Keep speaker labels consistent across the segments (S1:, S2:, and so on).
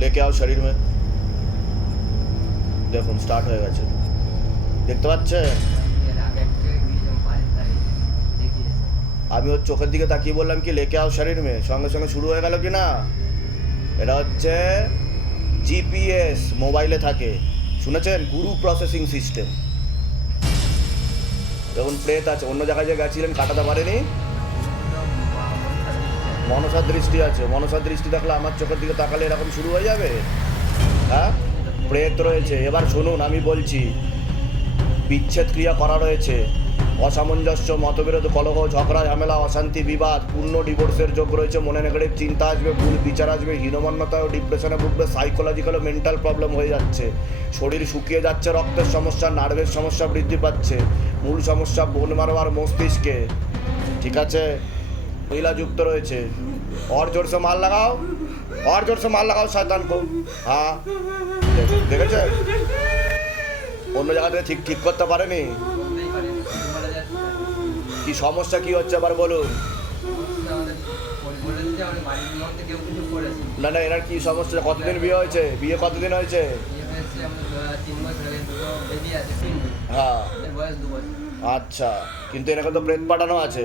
S1: लेके आओ शरीर में। দেখুন স্টার্ট হয়ে গেছে দেখতে পাচ্ছেন আমি ওর চোখের দিকে তাকিয়ে বললাম কি লেকে আও শরীর মে সঙ্গে সঙ্গে শুরু হয়ে গেল কি না এটা হচ্ছে জিপিএস মোবাইলে থাকে শুনেছেন গুরু প্রসেসিং সিস্টেম যখন প্রেত আছে অন্য জায়গায় যে গেছিলেন কাটাতে পারেনি মনসা দৃষ্টি আছে। মনসা দৃষ্টি থাকলে আমার চোখের দিকে তাকালে এরকম শুরু হয়ে যাবে? হ্যাঁ? প্রেত রয়েছে। এবার শুনুন, আমি বলছি, বিচ্ছেদ ক্রিয়া করা রয়েছে। অসামঞ্জস্য, মতবিরোধ, কলহ, ঝগড়া, ঝামেলা, অশান্তি, বিবাদ, পূর্ণ ডিভোর্সের যোগ রয়েছে, মনে নেগেটিভ চিন্তা আসবে, ভুল বিচার আসবে, হীনমান্যতা ও ডিপ্রেশনে ভুগবে সাইকোলজিক্যাল ও মেন্টাল প্রবলেম হয়ে যাচ্ছে। শরীর শুকিয়ে যাচ্ছে, রক্তের সমস্যা নার্ভের সমস্যা বৃদ্ধি পাচ্ছে। মূল সমস্যা বোন মারবার মস্তিষ্কে। ঠিক আছে? মহিলা যুক্ত রয়েছে। और জোরসে মাল লাগাও लगाओ জোরসে মাল লাগাও मार लगाओ হ্যাঁ দেখেছে? অন্য জায়গা থেকে ঠিক ঠিক করতে পারেনি? কি সমস্যা, কি হচ্ছে আবার বলুন না না, এনার কি সমস্যা? কতদিন বিয়ে হয়েছে? বিয়ে কতদিন হয়েছে? হ্যাঁ। আচ্ছা কিন্তু এনাকে তো প্রেত পাঠানো আছে।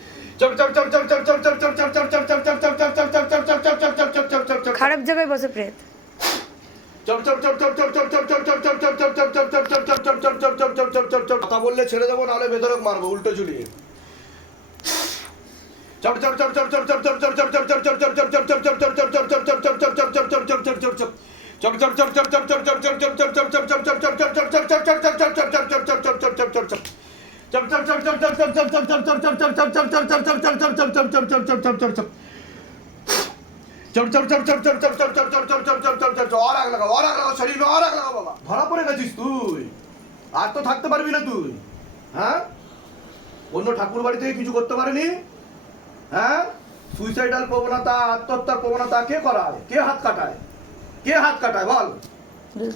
S2: খারাপ জায়গায় বসে প্রেত
S1: কথা বললে ছেড়ে দেবো নাহলে ভেতরে মারবো উল্টো ঝুলিয়ে চপ চপ চপ চপ চপ চপ চপ চপ চপ চপ চপ চপ চপ চপ চপ চপ না তুই কে করায় কে হাত কাটায় কে হাত কাটায় বল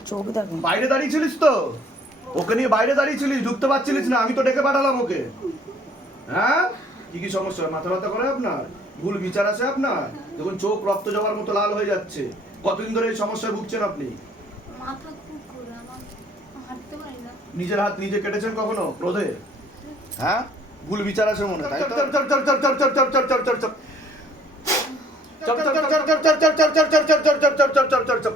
S2: চোখ দেখ
S1: বাইরে দাঁড়িয়েছিলিস তো ওকে নিয়ে বাইরে দাঁড়িয়েছিলিস ঢুকতে পারছিলিস না আমি তো ডেকে পাঠালাম ওকে হ্যাঁ কি কি সমস্যা মাথা ব্যথা করে আপনার ভুল বিচার আছে আপনার দেখুন চোখ রক্ত যাওয়ার মতো লাল হয়ে যাচ্ছে কতদিন ধরে এই সমস্যায় ভুগছেন আপনি নিজের হাত নিজে কেটেছেন কখনো ক্রোধে হ্যাঁ ভুল বিচার আছে মনে তাই চপ চপ চর চর চপ চর চপ চপ চপ চপ চর চপ চর চপ চর চপ চর চর চপ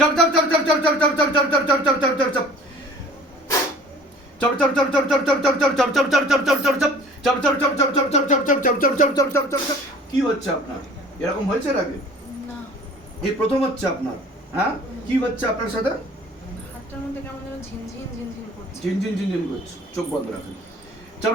S1: চপ চপ চপ চপ চপ চপ চপ চপ চপ চপ চপ চপ চপ চপ চপ কি হচ্ছে আপনার এরকম হয়েছে আগে এই প্রথম হচ্ছে আপনার হ্যাঁ কি হচ্ছে আপনার সাথে
S3: ঝিনঝিন ঝিনঝিন করছে
S1: চোখ বন্ধ রাখেন চপ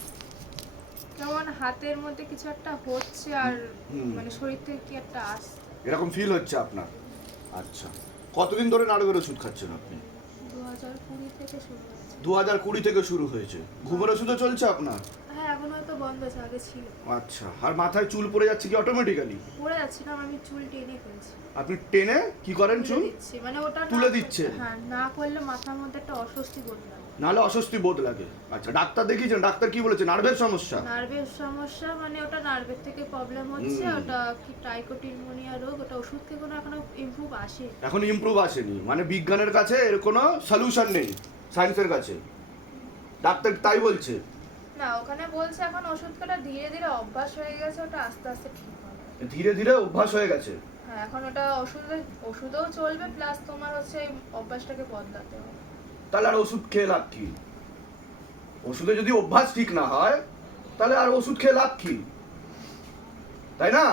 S4: কেমন হাতের মধ্যে কিছু একটা হচ্ছে আর মানে শরীর থেকে কি একটা আসছে
S1: এরকম ফিল হচ্ছে আপনার? আচ্ছা। কতদিন ধরে নাড়বের ওষুধ খাচ্ছেন আপনি?
S4: দু হাজার কুড়ি থেকে শুরু
S1: হাজার কুড়ি থেকে শুরু হয়েছে। ঘুমের ওষুধও চলছে আপনার?
S4: হ্যাঁ,
S1: আচ্ছা,
S4: মানে হ্যাঁ,
S1: আচ্ছা, ডাক্তার দেখিয়েছেন ডাক্তার কি বলেছে? নার্ভের সমস্যা?
S4: নার্ভের সমস্যা মানে ওটা নার্ভের থেকে প্রবলেম হচ্ছে ওটা কি টাইকোটিলমোনিয়া রোগ ওটা ওষুধ থেকে কোনো এখনও ইমপ্রুভ আসে
S1: এখন ইমপ্রুভ আসেনি। মানে বিজ্ঞানের কাছে এর কোনো সলিউশন নেই। সায়েন্সের কাছে। ডাক্তার তাই বলছে।
S4: না ওখানে বলছে এখন ওষুধটা ধীরে ধীরে অভ্যাস হয়ে গেছে ওটা আস্তে আস্তে ঠিক হবে।
S1: ধীরে ধীরে অভ্যাস হয়ে গেছে।
S4: হ্যাঁ এখন ওটা ওষুধে ওষুধও চলবে প্লাস তোমার হচ্ছে এই অভ্যাসটাকে বদলাতে হবে।
S1: তাহলে আর ওষুধ খেয়ে লাভ কি? ওষুধে যদি অভ্যাস ঠিক না হয় তাহলে আর ওষুধ খেয়ে লাভ কি? তাই না?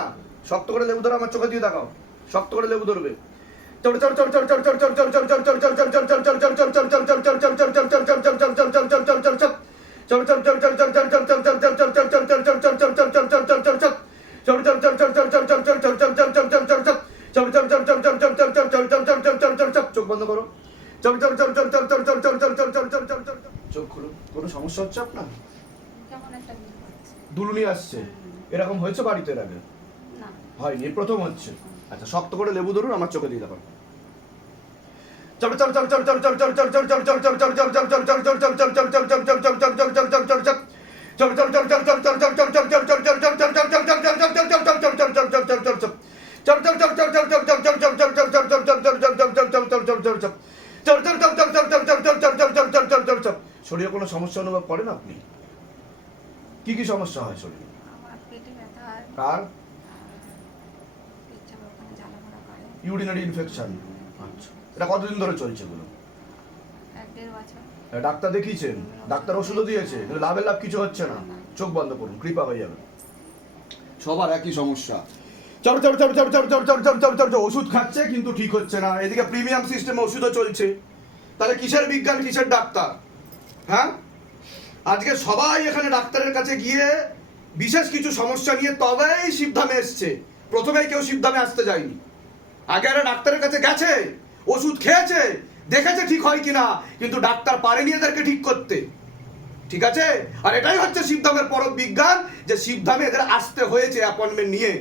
S1: শক্ত করে লেবু ধরো আমার চোখে দিয়ে দেখাও শক্ত করে লেবু ধরবে। চোখ বন্ধ চোখ কোনো সমস্যা হচ্ছে দুলুনি আসছে। এরকম হয়েছে বাড়িতে এর আগে? হয়নি প্রথম হচ্ছে। আচ্ছা শক্ত করে লেবু ধরুন আমার চোখে দিয়ে দেবেন শরীরে কোনো সমস্যা অনুভব করেন আপনি কি কি সমস্যা হয় শরীরে ইউরিনারি ইনফেকশন আচ্ছা এটা কতদিন ধরে চলছে এগুলো ডাক্তার দেখিয়েছেন ডাক্তার ওষুধও দিয়েছে কিন্তু লাভের লাভ কিছু হচ্ছে না চোখ বন্ধ করুন কৃপা হয়ে যাবে সবার একই সমস্যা চাপে চাপে চাপে চাপে চাপে চাপে চাপে চাপে চাপে চাপে ওষুধ খাচ্ছে কিন্তু ঠিক হচ্ছে না এদিকে প্রিমিয়াম সিস্টেমে ওষুধও চলছে তাহলে কিসের বিজ্ঞান কিসের ডাক্তার হ্যাঁ আজকে সবাই এখানে ডাক্তারের কাছে গিয়ে বিশেষ কিছু সমস্যা নিয়ে তবেই সিদ্ধামে এসছে প্রথমেই কেউ সিদ্ধামে আসতে যায়নি আগে একটা ডাক্তারের কাছে গেছে ওষুধ খেয়েছে দেখেছে ঠিক হয় কিনা কিন্তু ডাক্তার পারেনি এদেরকে ঠিক করতে ঠিক আছে আর এটাই হচ্ছে শিবধামের পরম বিজ্ঞান যে শিবধামে এদের আসতে হয়েছে অ্যাপয়েন্টমেন্ট নিয়ে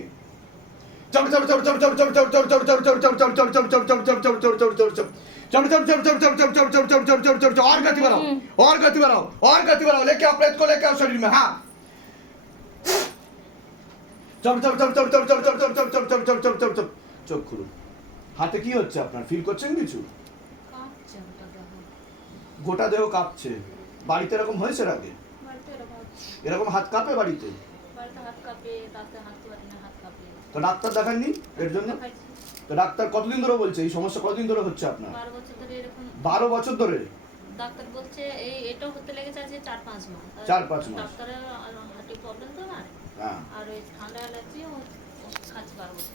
S1: চোখ খুলুন হাতে কি হচ্ছে আপনার? ফিল করছেন কিছু? গোটা দেহ কাঁপছে। বাড়িতে এরকম হয়েছে আগে?
S4: এরকম
S1: হাত কাঁপে বাড়িতে? তো ডাক্তার দেখাননি এর জন্য? তো ডাক্তার কতদিন ধরে বলছে? এই সমস্যা কতদিন ধরে হচ্ছে আপনার?
S3: বারো বছর ধরে ডাক্তার বলছে এই এটা হতে লেগেছে আজ চার পাঁচ মাস।
S1: চার পাঁচ মাস।
S3: ডাক্তারের হার্টে প্রবলেম তো না আর ওই ঠান্ডা অ্যালার্জি ও খাচ্ছে বারো বছর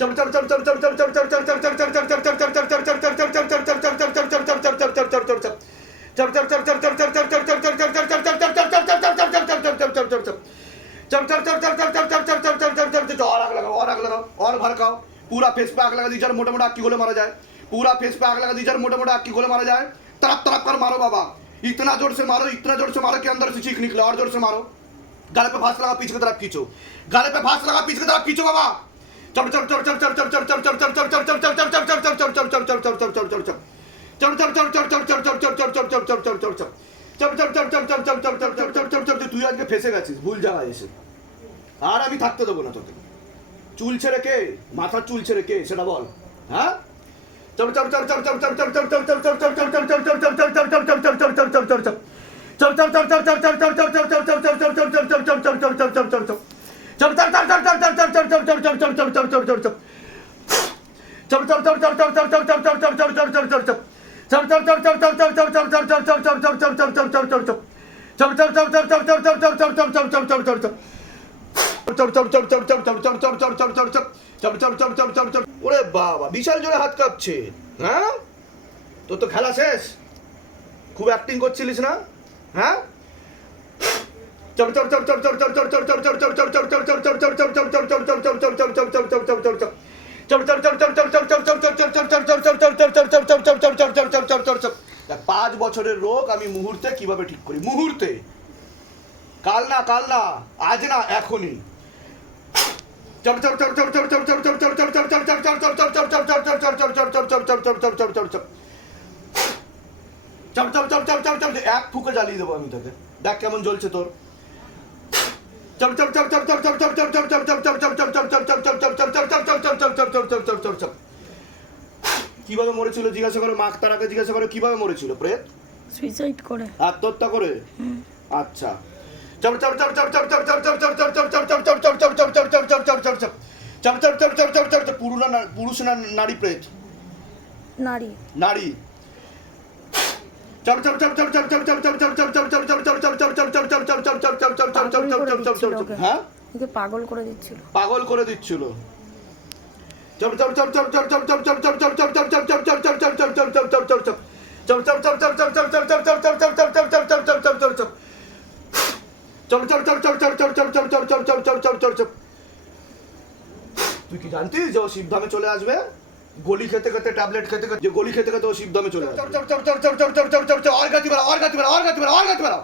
S1: चलो फेस पे आग लगा मारा जाए पूरा फेस पे आग लगा दीजिए मोटा मोटा गोले मारा जाए तरफ़ तरफ़ कर मारो बाबा इतना ज़ोर से मारो इतना ज़ोर से मारो कि अंदर से चीख निकले और ज़ोर से मारो गाले पे फांस लगा पीछे की तरफ़ खींचो गाले पे फांस लगा पीछे की तरफ़ खींचो बाबा তুই আজকে ফেসে গেছিস, ভুল জায়গায় এসে। আর আমি থাকতে দেবো না তোকে। চুল ছেড়ে কে? মাথার চুল ছেড়ে কে? সেটা বল। হ্যাঁ? চল তুই আজকে ফেসে গেছিস ভুল জায়গায় এসে আর আমি থাকতে দেবো না তোকে চুল ছেড়ে কে মাথার চুল ছেড়ে কে সেটা বল হ্যাঁ ওরে বাবা বিশাল জোরে হাত কাঁপছে হ্যাঁ তোর তো খেলা শেষ খুব অ্যাক্টিং করছিলিস না হ্যাঁ পাঁচ বছরের রোগ আমি মুহূর্তে কীভাবে ঠিক করি? মুহূর্তে। কাল না কাল না, আজ না, এখনই। এক ফুকে জ্বালিয়ে দেবো আমি তোকে। দেখ কেমন জ্বলছে তোর। কীভাবে মরেছিল জিজ্ঞাসা করো মাক তার আগে জিজ্ঞাসা করো কীভাবে মরেছিল প্রেত
S2: সুইসাইড করে
S1: আত্মহত্যা করে আচ্ছা পুরুষ না পুরুষ না নারী প্রেত
S2: নারী
S1: নারী হ্যাঁ
S2: পাগল করে দিচ্ছিল
S1: পাগল করে দিচ্ছিল তুই কি জানতিস যে ও শিবধামে চলে আসবে গলি খেতে খেতে ট্যাবলেট খেতে খেতে যে গলি খেতে খেতে ও শিবধামে চলে আসবে আর গাতি বেড়া আর গাতি বেড়া আর গাতি বেড়া আর গাতি বেড়া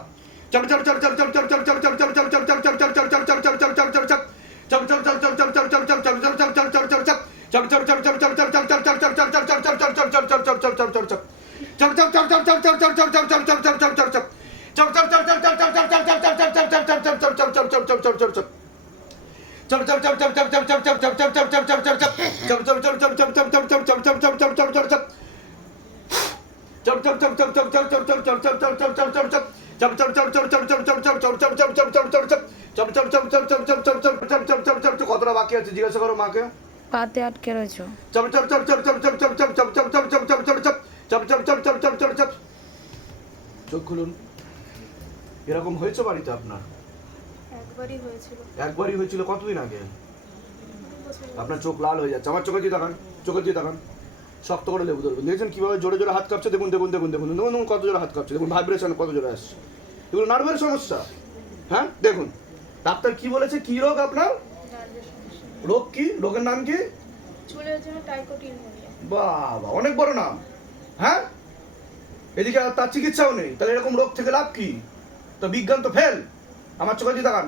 S1: কতটা বাকি আছে জিজ্ঞাসা করো মাকে
S2: পাতে আটকে রয়েছে
S1: চোখ খুলুন এরকম হয়েছে বাড়িতে আপনার
S4: একবারই হয়েছিল।
S1: একবারই হয়েছিল কতদিন আগে। আপনার চোখ লাল হয়ে যাচ্ছে। আমার চোখে দিয়ে তাকান চোখের দিয়ে তাকান। শক্ত করে লেবু ধরবেন। দেখছেন কীভাবে জোরে জোরে হাত কাঁপছে? দেখুন দেখুন দেখুন দেখুন দেখুন দেখুন কত জোরে হাত কাঁপছে। দেখুন ভাইব্রেশন কত জোরে আসছে। এগুলো নার্ভের সমস্যা। হ্যাঁ দেখুন। ডাক্তার কি বলেছে? কি রোগ আপনার? রোগ কি? রোগের নাম কি? বাবা অনেক বড় নাম। হ্যাঁ? এদিকে আর তার চিকিৎসাও নেই। তাহলে এরকম রোগ থেকে লাভ কি? তো বিজ্ঞান তো ফেল আমার চোখে দিয়ে তাকান।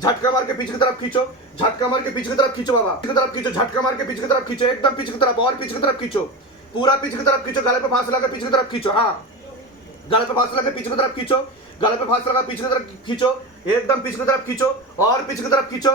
S1: झटका मार के पीछे की तरफ़ खींचो झटका मार के पीछे की तरफ़ खींचो बाबा पीछे की तरफ़ खींचो झटका मार के पीछे की तरफ़ खींचो एकदम पीछे की तरफ़ और पीछे की तरफ़ खींचो पूरा पीछे की तरफ़ खींचो गले पे फांस लगा पीछे की तरफ़ खींचो हाँ गले पे फांस लगा पीछे की तरफ़ खींचो गले पे फांस लगा पीछे की तरफ़ खींचो एकदम पीछे की तरफ़ खींचो और पीछे की तरफ़ खींचो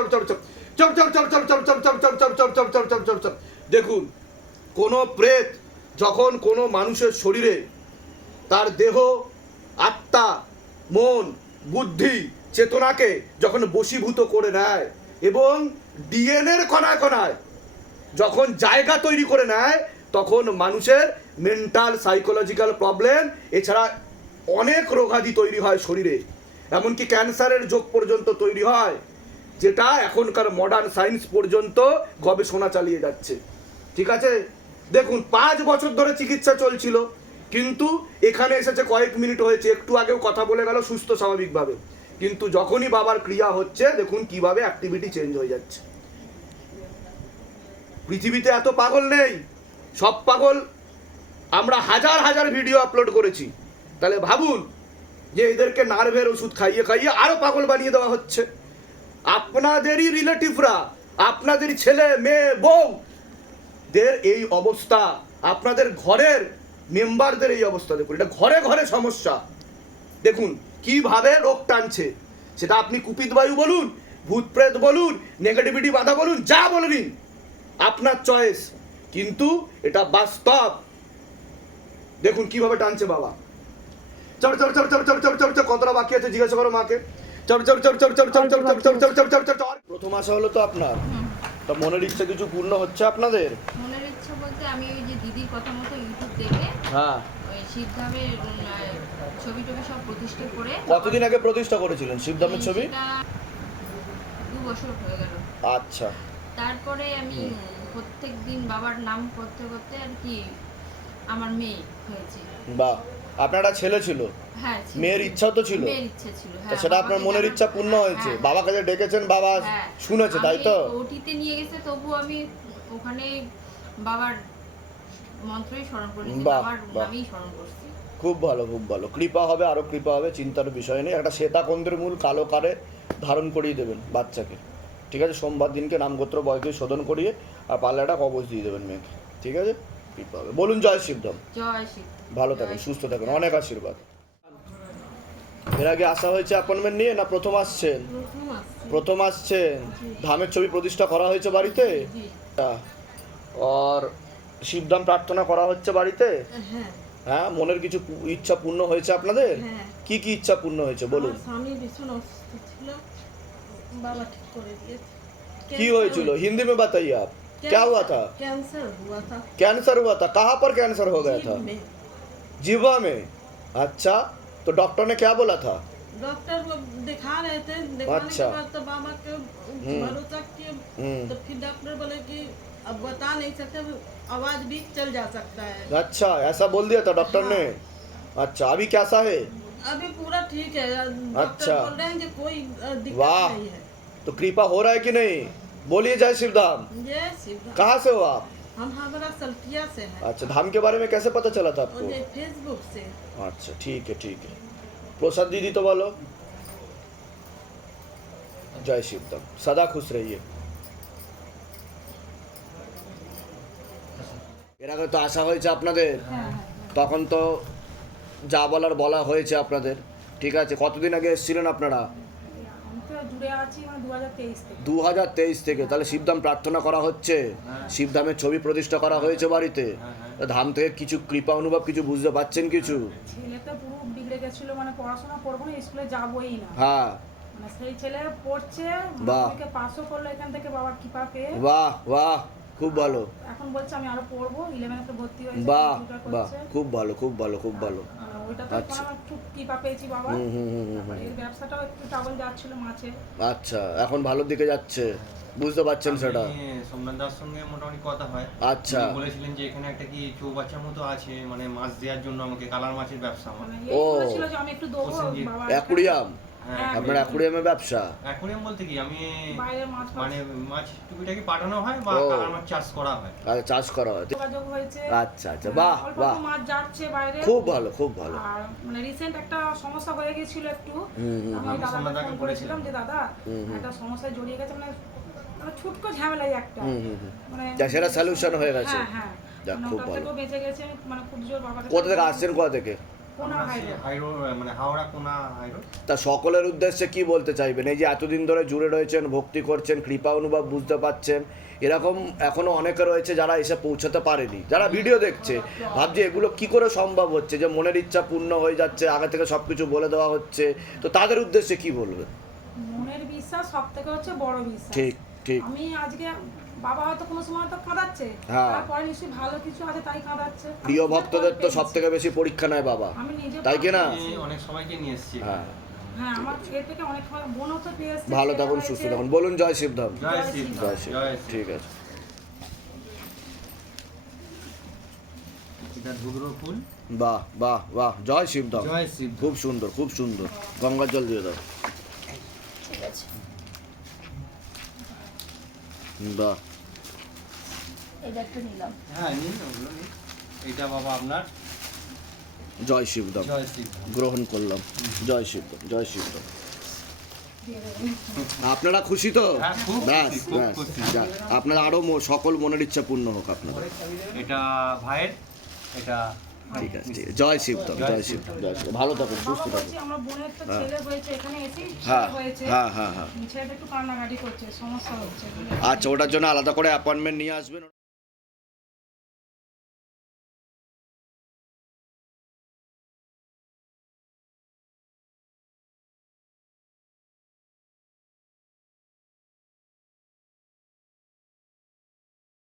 S1: কোনো প্রেত যখন কোনো মানুষের শরীরে তার দেহ, আত্মা, মন, বুদ্ধি, চেতনাকে যখন বশীভূত করে নেয় এবং ডিএনএর কণায় কণায় যখন জায়গা তৈরি করে নেয়, তখন মানুষের মেন্টাল, সাইকোলজিক্যাল প্রবলেম, এছাড়া অনেক রোগাদি তৈরি হয় শরীরে। এমনকি ক্যান্সারের যোগ পর্যন্ত তৈরি হয়, যেটা এখনকার মডার্ন সায়েন্স পর্যন্ত গবেষণা চালিয়ে যাচ্ছে। ঠিক আছে? দেখুন, পাঁচ বছর ধরে চিকিৎসা চলছিল, কিন্তু এখানে এসেছে কয়েক মিনিট হয়েছে, একটু আগেও কথা বলে গেল সুস্থ স্বাভাবিকভাবে। কিন্তু যখনই বাবার ক্রিয়া হচ্ছে, দেখুন কীভাবে অ্যাক্টিভিটি চেঞ্জ হয়ে যাচ্ছে। পৃথিবীতে এত পাগল নেই, সব পাগল। আমরা হাজার হাজার ভিডিও আপলোড করেছি। তাহলে ভাবুন যে এদেরকে নার্ভের ওষুধ খাইয়ে খাইয়ে আরও পাগল বানিয়ে দেওয়া হচ্ছে। আপনাদেরই রিলেটিভরা আপনাদেরই ছেলে, মেয়ে, বউ দের এই অবস্থা আপনাদের ঘরের মেম্বারদের এই অবস্থা দেখুন এটা ঘরে ঘরে সমস্যা দেখুন কীভাবে রোগ টানছে সেটা আপনি কুপিত বায়ু বলুন ভূত প্রেত বলুন নেগেটিভিটি বাধা বলুন যা বলে নিন আপনার চয়েস কিন্তু এটা বাস্তব দেখুন কীভাবে টানছে বাবা চল চল চল চল চল চল চল চল কতটা বাকি আছে জিজ্ঞাসা করো মাকে চল চল চল চল চল চল চল চল চল চল চল চল প্রথম আশা হলো তো আপনার তা মনের ইচ্ছা কিছু পূর্ণ হচ্ছে আপনাদের?
S5: মনের ইচ্ছা বলতে আমি ওই যে দিদির কথা মতো ইউটিউব দেখে
S1: হ্যাঁ।
S5: ওই শিবধামের ছবি টবি সব প্রতিষ্ঠা করে
S1: কতদিন আগে প্রতিষ্ঠা করেছিলেন শিবধামের ছবি?
S5: দু বছর হয়ে গেল।
S1: আচ্ছা।
S5: তারপরে আমি প্রত্যেক দিন বাবার নাম করতে করতে আর কি আমার মেয়ে হয়েছে।
S1: বাহ আপনার ছেলে ছিল। মেয়ের ইচ্ছাও তো ছিল।
S5: ইচ্ছা
S1: তা
S5: হ্যাঁ
S1: সেটা আপনার মনের ইচ্ছা পূর্ণ
S5: হ্যাঁ,
S1: হয়েছে।
S5: হ্যাঁ।
S1: বাবাকে ডেকেছেন বাবা
S5: হ্যাঁ।
S1: শুনেছে তাই তো?
S5: ওটিতে নিয়ে গেছে তবু আমি ওখানে বাবার মন্ত্রই স্মরণ করেছি
S1: বাহ,
S5: বাবার
S1: বাহ।
S5: নামেই স্মরণ করছি।
S1: খুব ভালো খুব ভালো। কৃপা হবে আরও কৃপা হবে চিন্তার বিষয় নেই। একটা শ্বেতাকন্দের মূল কালো কারে ধারণ করিয়ে দেবেন বাচ্চাকে। ঠিক আছে সোমবার দিনকে নামগোত্র বয়কে শোধন করিয়ে আর পাল্লা একটা কবচ দিয়ে দেবেন মেয়েকে। ঠিক আছে? কৃপা হবে। বলুন জয় শিবধাম।
S5: জয় শিব
S1: ভালো থাকুন সুস্থ থাকুন। অনেক আশীর্বাদ। এর আগে আসা হয়েছে অ্যাপয়েন্টমেন্ট নিয়ে না প্রথম আসছেন
S5: প্রথম আসছি
S1: প্রথম আসছেন ধামের ছবি প্রতিষ্ঠা করা হয়েছে বাড়িতে
S5: জি
S1: আর শিবধাম প্রার্থনা করা হচ্ছে বাড়িতে
S6: হ্যাঁ
S1: হ্যাঁ মনের কিছু পু- ইচ্ছা পূর্ণ হয়েছে আপনাদের
S6: হ্যাঁ
S1: কি কি ইচ্ছা পূর্ণ হয়েছে বলুন
S6: আমার স্বামী ভীষণ অসুস্থ ছিল বাবা ঠিক করে দিয়েছে
S1: কি হয়েছিল हिंदी में बताइए आप क्या हुआ था
S6: कैंसर हुआ था
S1: कैंसर हुआ था कहाँ पर कैंसर हो गया था
S6: जीभ में
S1: जीवा में अच्छा तो डॉक्टर ने क्या बोला था?
S6: डॉक्टर को दिखा रहे थे दिखाने
S1: अच्छा।
S6: के बाद तो बाबा के
S1: हम्म।
S6: भरोसा किए।
S1: हम्म,
S6: तो फिर डॉक्टर बोले कि अब बता नहीं सकते आवाज़ भी चल जा सकता है।
S1: अच्छा ऐसा बोल दिया था डॉक्टर हाँ। ने अच्छा अभी कैसा है?
S6: अभी पूरा ठीक है।
S1: अच्छा।
S6: बोल रहे हैं कि कोई दिक्कत
S1: वाह।
S6: नहीं है।
S1: तो कृपा हो रहा है कि नहीं? बोलिए जय शिवधाम
S6: जय शिव
S1: कहाँ से हो आप?
S6: हम हमारा सल्टिया से है
S1: अच्छा धाम के बारे में कैसे पता चला था
S6: और
S1: आपको
S6: ये फेसबुक से
S1: अच्छा ठीक है ठीक है प्रसाद दीदी तो बोलो जय शिवधाम सदा खुश रहिए এর আগে তো আসা হয়েছে আপনাদের তখন তো যা বলার বলা হয়েছে আপনাদের ঠিক আছে কতদিন আগে এসেছিলেন আপনারা
S7: আমি তো জুড়ে আছি মানে দু হাজার তেইশ থেকে।
S1: তাহলে শিবধাম প্রার্থনা করা হচ্ছে? শিবধামের ছবি প্রতিষ্ঠা করা হয়েছে বাড়িতে? ধাম থেকে কিছু কৃপা অনুভব কিছু বুঝতে পারছেন কিছু?
S7: ছেলে তো পুরো বিগড়ে গেছিল মানে পড়াশোনা করব না স্কুলে যাবোই না।
S1: হ্যাঁ।
S7: মানে সেই ছেলে পড়ছে। মাধ্যমিকে পাসও করল এখান থেকে বাবার কৃপা পেয়ে।
S1: বাহ বাহ খুব ভালো।
S7: এখন বলছে আমি আরও পড়ব ইলেভেনে ভর্তি হয়েছে
S1: বাহ বাহ খুব ভালো খুব ভালো খুব ভালো। আচ্ছা।
S7: এখন ভালো খুব কৃপা পেয়েছি বাবা।
S1: হুম হুম হুম হুম
S7: তারপরে এর ব্যবসাটাও একটু ডাবল যাচ্ছিল মাছে।
S1: আচ্ছা এখন ভালোর দিকে যাচ্ছে। বুঝতে পারছেন সেটা।
S8: সোমনাথ দার সঙ্গে মোটামুটি কথা হয়।
S1: আচ্ছা।
S8: বলেছিলেন যে এখানে একটা কি চৌবাচ্চার মতো আছে মানে মাছ দেওয়ার জন্য আমাকে কালার মাছের ব্যবসা। আমার
S7: মানে
S1: ও।
S7: এই বলেছিল বাবা
S8: হ্যাঁ
S1: আপনার অ্যাকুরিয়ামে ব্যবসা?
S8: অ্যাকোরিয়াম বলতে কি আমি মানে মাছ টুকিটাকি পাঠানো হয় বা মাছ চাষ করা হয়।
S1: আর চাষ করা হয়।
S7: যোগাযোগ হয়েছে।
S1: আচ্ছা আচ্ছা বাহ বাহ।
S7: মাছ যাচ্ছে বাইরে।
S1: খুব ভালো খুব ভালো।
S7: আর মানে রিসেন্ট একটা সমস্যা হয়ে গেছিল একটু। আমি দাদাকে
S8: বলেছিলাম।
S7: যে দাদা। একটা সমস্যায় জড়িয়ে গেছে। মানে মানে ছুটকো ঝামেলাই একটা। মানে
S1: যা সেটা solution হয়ে গেছে।
S7: হ্যাঁ হ্যাঁ। মানে
S1: খুব ভালো।
S7: বেঁচে গেছে। মানে খুব জোর বাবাকে
S1: কোথা থেকে আসছেন কোথা থেকে?
S8: মানে হাওড়া কোনা হাইরোড
S1: তা সকলের উদ্দেশ্যে কি বলতে চাইবেন? এই যে এতদিন ধরে জুড়ে রয়েছেন ভক্তি করছেন কৃপা অনুভব বুঝতে পাচ্ছেন এরকম এখনও অনেকে রয়েছে যারা এসে পৌঁছাতে পারেনি। যারা ভিডিও দেখছে ভাবছে এগুলো কি করে সম্ভব হচ্ছে যে মনের ইচ্ছা পূর্ণ হয়ে যাচ্ছে আগে থেকে সব কিছু বলে দেওয়া হচ্ছে তো তাদের উদ্দেশ্যে কি বলবেন?
S7: মনের বিশ্বাস সব থেকে হচ্ছে বড় বিশ্বাস।
S1: ঠিক ঠিক।
S7: আমি আজকে বাবা হয়তো কোনো সময় তো কাঁদাচ্ছে।
S1: হ্যাঁ।
S7: তারপরে নিশ্চয়ই ভালো কিছু আছে তাই কাঁদাচ্ছে।
S1: প্রিয় ভক্তদের তো সব থেকে বেশি পরীক্ষা নেয় বাবা।
S7: আমি নিজে
S1: তাই কি না?
S8: অনেক সবাইকে নিয়ে এসেছি
S1: হ্যাঁ।
S7: হ্যাঁ আমার এর থেকে অনেক বোনও তো পেয়ে এসছে,
S1: ভালো থাকুন সুস্থ থাকুন। বলুন জয় শিবধাম
S8: জয়
S1: শিব ঠিক আছে।
S8: এটা ধুদ্র ফুল।
S1: বাহ বাহ বাহ। জয় শিবধাম
S8: জয় শিব
S1: খুব সুন্দর খুব সুন্দর। গঙ্গার জল দিয়ে দাও।
S2: ঠিক আছে।
S1: বাহ।
S2: এটা একটু নিলাম।
S8: হ্যাঁ নিন ওগুলো নিন এটা বাবা আপনার।
S1: জয় শিবধাম
S8: জয় শিব
S1: গ্রহণ করলাম। জয় শিবধাম জয় শিবধাম আপনারা খুশি তো?
S8: হ্যাঁ,
S1: ব্যাস আপনার আরও সকল মনের ইচ্ছা পূর্ণ হোক আপনাদের।
S8: এটা ভাইয়ের এটা
S1: ঠিক আছে ঠিক আছে। জয় জয় শিবধাম ভালো থাকুন
S7: বাবা
S1: সুস্থ থাকুন।
S7: আমার বোনের তো ছেলে হয়েছে এখানে এসেই
S1: হ্যাঁ হ্যাঁ হ্যাঁ হ্যাঁ।
S7: ছেলেটা একটু কান্নাকাটি করছে সমস্যা হচ্ছে।
S1: আচ্ছা ওটার জন্য আলাদা করে অ্যাপয়েন্টমেন্ট নিয়ে আসবেন।